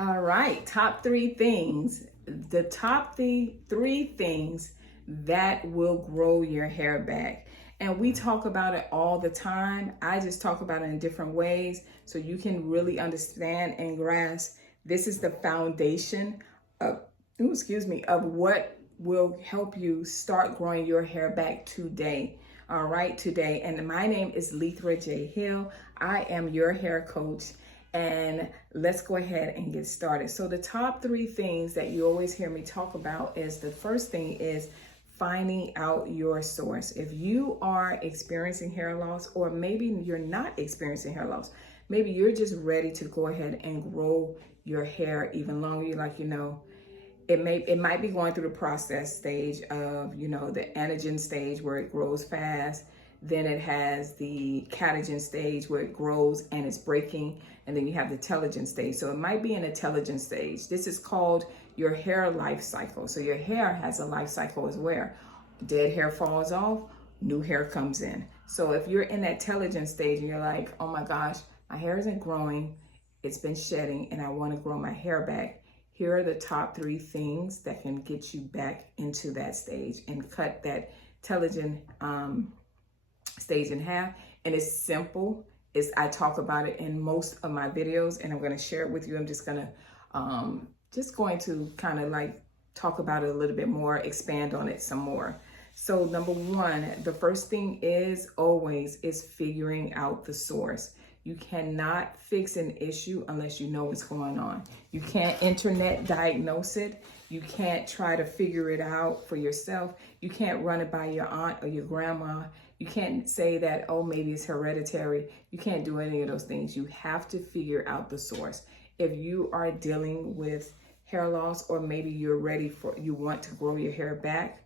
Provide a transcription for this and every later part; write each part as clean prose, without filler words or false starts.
All right, top three things. The three things that will grow your hair back. And we talk about it all the time. I just talk about it in different ways so you can really understand and grasp. This is the foundation of, of what will help you start growing your hair back today. All right, today. And my name is Lethra J. Hill. I am your hair coach. And let's go ahead and get started. So the top three things that you always hear me talk about is the first thing is finding out your source. If you are experiencing hair loss, or maybe you're not experiencing hair loss, maybe you're just ready to go ahead and grow your hair even longer. It might be going through the process stage of, the anagen stage where it grows fast. Then it has the catagen stage where it grows and it's breaking. And then you have the telogen stage. So it might be in a telogen stage. This is called your hair life cycle. So your hair has a life cycle as well. Dead hair falls off, new hair comes in. So if you're in that telogen stage and you're like, oh my gosh, my hair isn't growing, it's been shedding, and I want to grow my hair back, here are the top three things that can get you back into that stage and cut that telogen stage in half. And it's simple. I talk about it in most of my videos, and I'm going to share it with you. I'm just going to kind of like talk about it a little bit more, expand on it some more. So number one, the first thing is figuring out the source. You cannot fix an issue unless you know what's going on. You can't internet diagnose it. You can't try to figure it out for yourself. You can't run it by your aunt or your grandma. You can't say that, oh, maybe it's hereditary. You can't do any of those things. You have to figure out the source. If you are dealing with hair loss, or maybe you want to grow your hair back,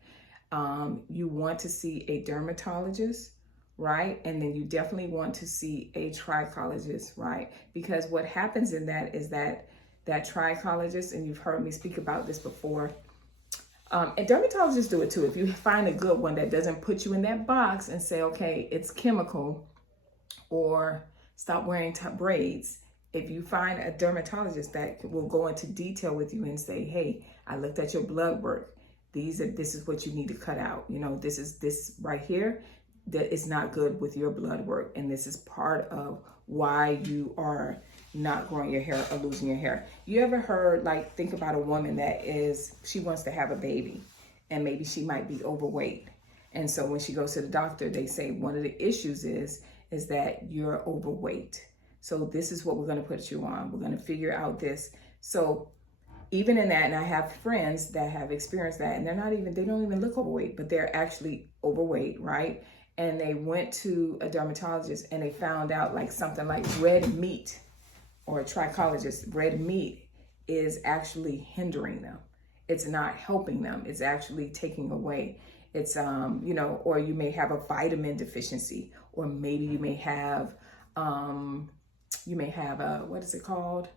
you want to see a dermatologist, right? And then you definitely want to see a trichologist, right? Because what happens in that is that trichologist, and you've heard me speak about this before, and dermatologists do it too. If you find a good one that doesn't put you in that box and say, okay, it's chemical, or stop wearing braids. If you find a dermatologist that will go into detail with you and say, hey, I looked at your blood work. This is what you need to cut out. This right here, that is not good with your blood work. And this is part of why you are not growing your hair or losing your hair. You ever heard, think about a woman she wants to have a baby, and maybe she might be overweight. And so when she goes to the doctor, they say one of the issues is that you're overweight. So this is what we're going to put you on. We're going to figure out this. So even in that, and I have friends that have experienced that, and they don't even look overweight, but they're actually overweight, right? And they went to a dermatologist and they found out something like red meat, or a trichologist, red meat is actually hindering them. It's not helping them. It's actually taking away. It's, or you may have a vitamin deficiency, or maybe you may have what is it called?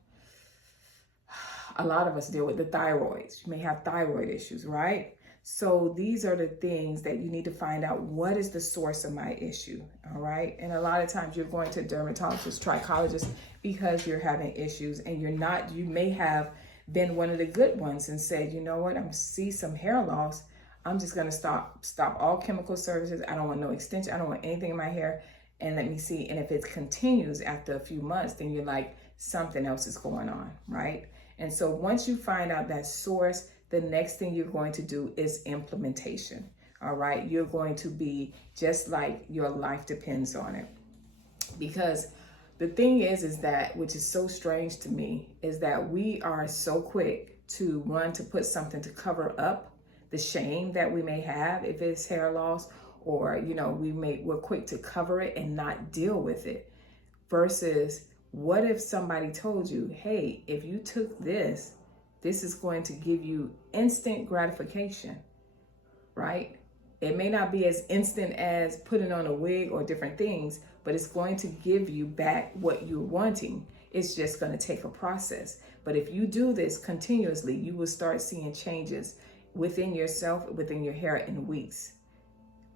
A lot of us deal with the thyroids. You may have thyroid issues, right? So these are the things that you need to find out. What is the source of my issue? All right. And a lot of times you're going to dermatologists, trichologists, because you're having issues, and you may have been one of the good ones and said, you know what, I see some hair loss. I'm just going to stop all chemical services. I don't want no extension. I don't want anything in my hair. And let me see. And if it continues after a few months, then you're like, something else is going on, right? And so once you find out that source, the next thing you're going to do is implementation. All right. You're going to be just like your life depends on it. Because the thing is that, which is so strange to me, is that we are so quick to run to put something to cover up the shame that we may have if it's hair loss, or, we're quick to cover it and not deal with it. Versus, what if somebody told you, hey, if you took this is going to give you instant gratification, right? It may not be as instant as putting on a wig or different things, but it's going to give you back what you're wanting. It's just going to take a process. But if you do this continuously, you will start seeing changes within yourself, within your hair in weeks.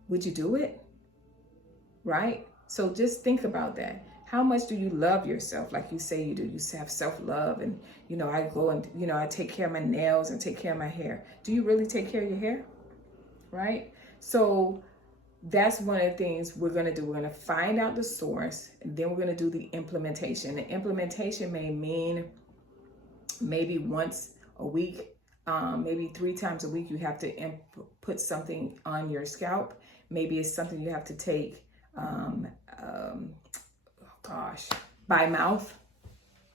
Would you do it? Right? So just think about that. How much do you love yourself? Like you say you do. You have self-love, and I go and I take care of my nails and take care of my hair. Do you really take care of your hair? Right? So that's one of the things we're going to do. We're going to find out the source, and then we're going to do the implementation. The implementation may mean maybe once a week, maybe 3 times a week, you have to put something on your scalp. Maybe it's something you have to take, by mouth.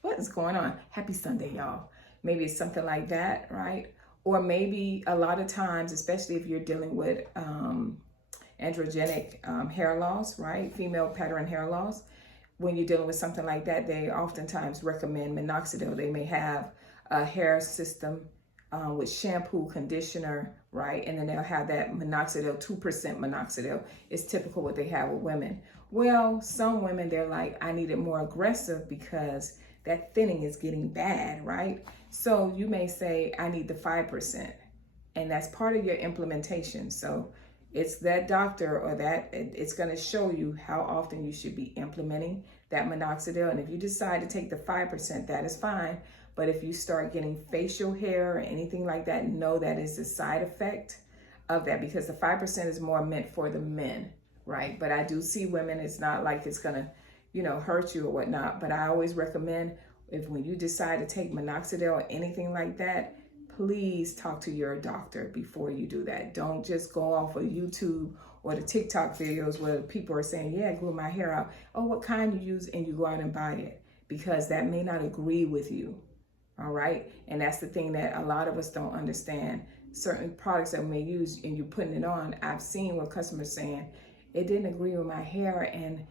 What is going on? Happy Sunday, y'all. Maybe it's something like that, right? Or maybe a lot of times, especially if you're dealing with androgenic hair loss, right? Female pattern hair loss. When you're dealing with something like that, they oftentimes recommend minoxidil. They may have a hair system with shampoo, conditioner, right? And then they'll have that minoxidil, 2% minoxidil. It's typical what they have with women. Well, some women, they're like, I need it more aggressive because that thinning is getting bad, right? So you may say, I need the 5%. And that's part of your implementation. So it's that doctor or that it's going to show you how often you should be implementing that minoxidil. And if you decide to take the 5%, that is fine. But if you start getting facial hair or anything like that, know that is the side effect of that, because the 5% is more meant for the men, right? But I do see women, it's not like it's going to, hurt you or whatnot. But I always recommend, when you decide to take minoxidil or anything like that, please talk to your doctor before you do that. Don't just go off of YouTube or the TikTok videos where people are saying, yeah, I grew my hair out. Oh, what kind you use? And you go out and buy it, because that may not agree with you. All right. And that's the thing that a lot of us don't understand. Certain products that we may use and you're putting it on, I've seen where customers saying it didn't agree with my hair, and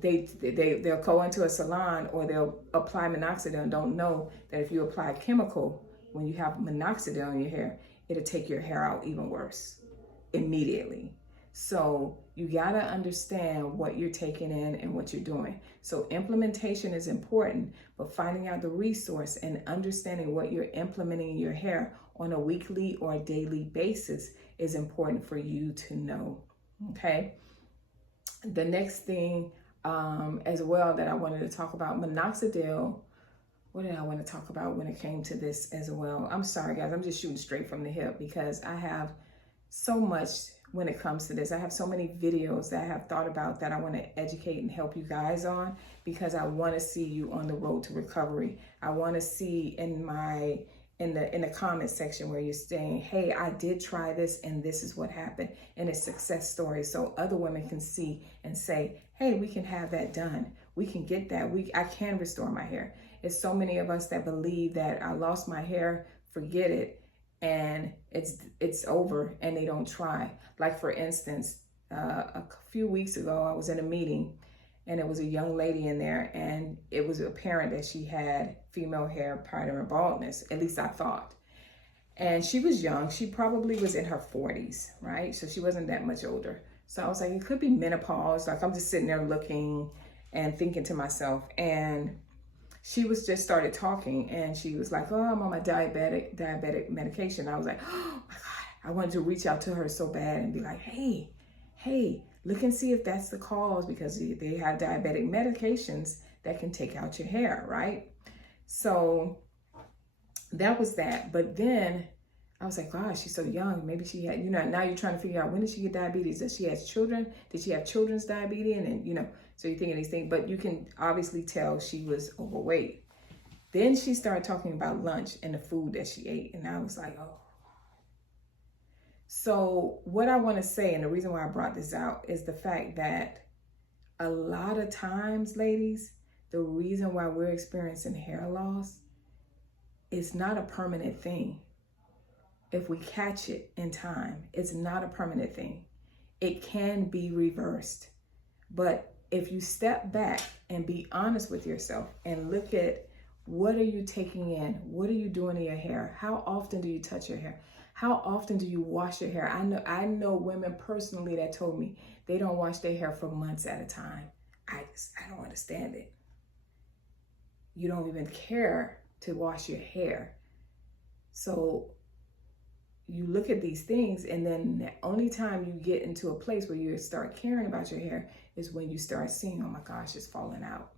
they'll go into a salon or they'll apply minoxidil and don't know that if you apply chemical, when you have minoxidil in your hair, it'll take your hair out even worse immediately. So you got to understand what you're taking in and what you're doing. So implementation is important, but finding out the resource and understanding what you're implementing in your hair on a weekly or daily basis is important for you to know. Okay. The next thing as well that I wanted to talk about, minoxidil. What did I want to talk about when it came to this as well? I'm sorry, guys. I'm just shooting straight from the hip because I have so much when it comes to this. I have so many videos that I have thought about that I want to educate and help you guys on, because I want to see you on the road to recovery. I want to see in the comment section where you're saying, hey, I did try this and this is what happened, and it's success stories, so other women can see and say, hey, we can have that done. We can get that. I can restore my hair. It's so many of us that believe that I lost my hair, forget it, and it's over, and they don't try. Like for instance, a few weeks ago, I was in a meeting and it was a young lady in there, and it was apparent that she had female hair pattern or baldness, at least I thought. And she was young. She probably was in her 40s, right? So she wasn't that much older. So I was like, it could be menopause. Like I'm just sitting there looking and thinking to myself, and she was just started talking, and she was like, oh, I'm on my diabetic medication. I was like, oh my God, I wanted to reach out to her so bad and be like, hey, look and see if that's the cause, because they have diabetic medications that can take out your hair, right? So that was that. But then I was like, gosh, she's so young. Maybe she had, now you're trying to figure out, when did she get diabetes? Does she have children? Did she have children's diabetes? And, so you're thinking these things, but you can obviously tell she was overweight. Then she started talking about lunch and the food that she ate. And I was like, oh. So what I want to say, and the reason why I brought this out, is the fact that a lot of times, ladies, the reason why we're experiencing hair loss is not a permanent thing. If we catch it in time, it's not a permanent thing. It can be reversed. But if you step back and be honest with yourself and look at, what are you taking in? What are you doing to your hair? How often do you touch your hair? How often do you wash your hair? I know women personally that told me they don't wash their hair for months at a time. I don't understand it. You don't even care to wash your hair. So you look at these things, and then the only time you get into a place where you start caring about your hair is when you start seeing, oh my gosh, it's falling out.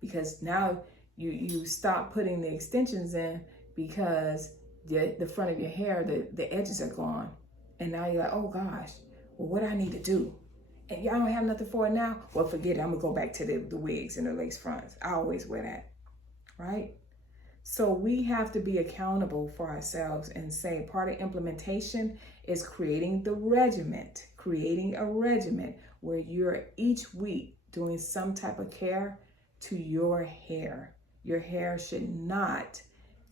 Because now you stop putting the extensions in because the front of your hair, the edges are gone. And now you're like, oh gosh, well, what do I need to do? And y'all don't have nothing for it now? Well, forget it. I'm gonna go back to the wigs and the lace fronts. I always wear that, right? So we have to be accountable for ourselves and say part of implementation is creating a regimen where you're each week doing some type of care to your hair. Your hair should not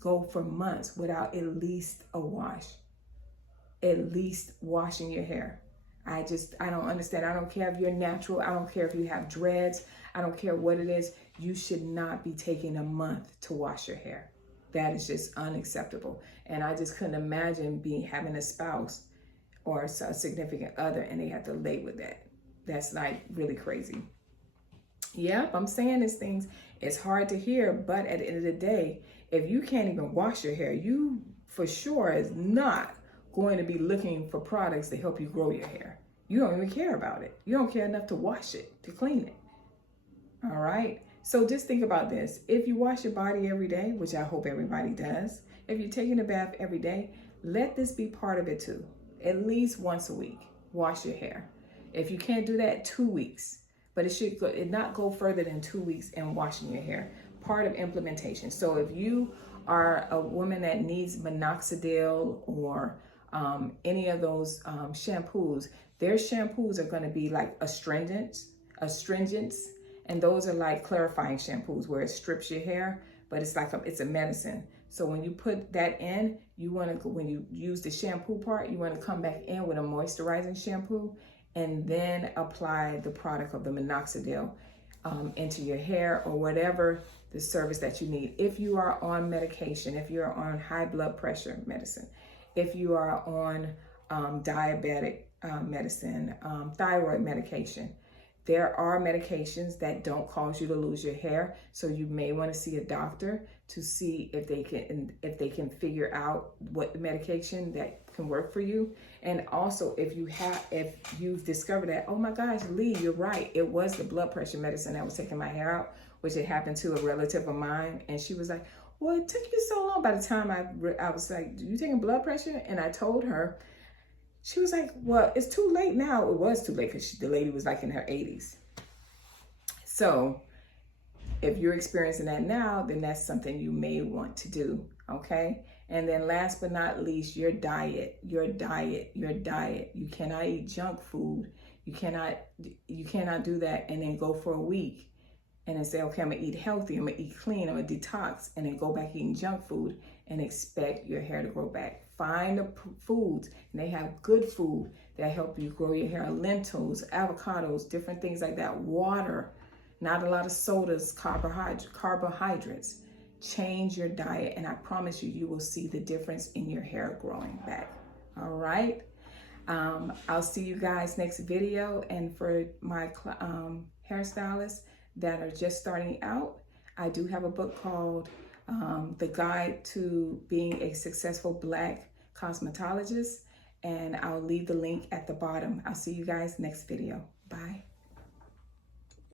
go for months without at least a wash, at least washing your hair. I don't understand. I don't care if you're natural. I don't care if you have dreads. I don't care what it is. You should not be taking a month to wash your hair. That is just unacceptable. And I just couldn't imagine having a spouse or a significant other and they have to lay with that. That's like really crazy. Yep, I'm saying these things. It's hard to hear, but at the end of the day, if you can't even wash your hair, you for sure is not going to be looking for products to help you grow your hair. You don't even care about it. You don't care enough to wash it, to clean it. All right. So just think about this. If you wash your body every day, which I hope everybody does, if you're taking a bath every day, let this be part of it too. At least once a week, wash your hair. If you can't do that, 2 weeks. But it should not go further than 2 weeks in washing your hair. Part of implementation. So if you are a woman that needs minoxidil or any of those shampoos, their shampoos are going to be like astringents, and those are like clarifying shampoos where it strips your hair, but it's like it's a medicine. So when you put that in, you want to, when you use the shampoo part, you want to come back in with a moisturizing shampoo and then apply the product of the minoxidil into your hair or whatever the service that you need. If you are on medication, if you're on high blood pressure medicine, if you are on diabetic medicine, thyroid medication, there are medications that don't cause you to lose your hair. So you may want to see a doctor to see if they can figure out what medication that can work for you. And also if you've discovered that, oh my gosh, Lee, you're right. It was the blood pressure medicine that was taking my hair out, which it happened to a relative of mine. And she was like, well, it took you so long. By the time I was like, you taking blood pressure? And I told her, she was like, well, it's too late now. It was too late because the lady was like in her 80s. So if you're experiencing that now, then that's something you may want to do, okay? And then last but not least, your diet. You cannot eat junk food. You cannot do that and then go for a week and then say, okay, I'm gonna eat healthy, I'm gonna eat clean, I'm gonna detox, and then go back eating junk food and expect your hair to grow back. Find the foods, and they have good food that help you grow your hair. Lentils, avocados, different things like that. Water, not a lot of sodas, carbohydrates. Change your diet, and I promise you, you will see the difference in your hair growing back. All right. I'll see you guys next video. And for my hairstylists that are just starting out, I do have a book called The Guide to Being a Successful Black Cosmetologist, and I'll leave the link at the bottom. I'll see you guys next video. Bye.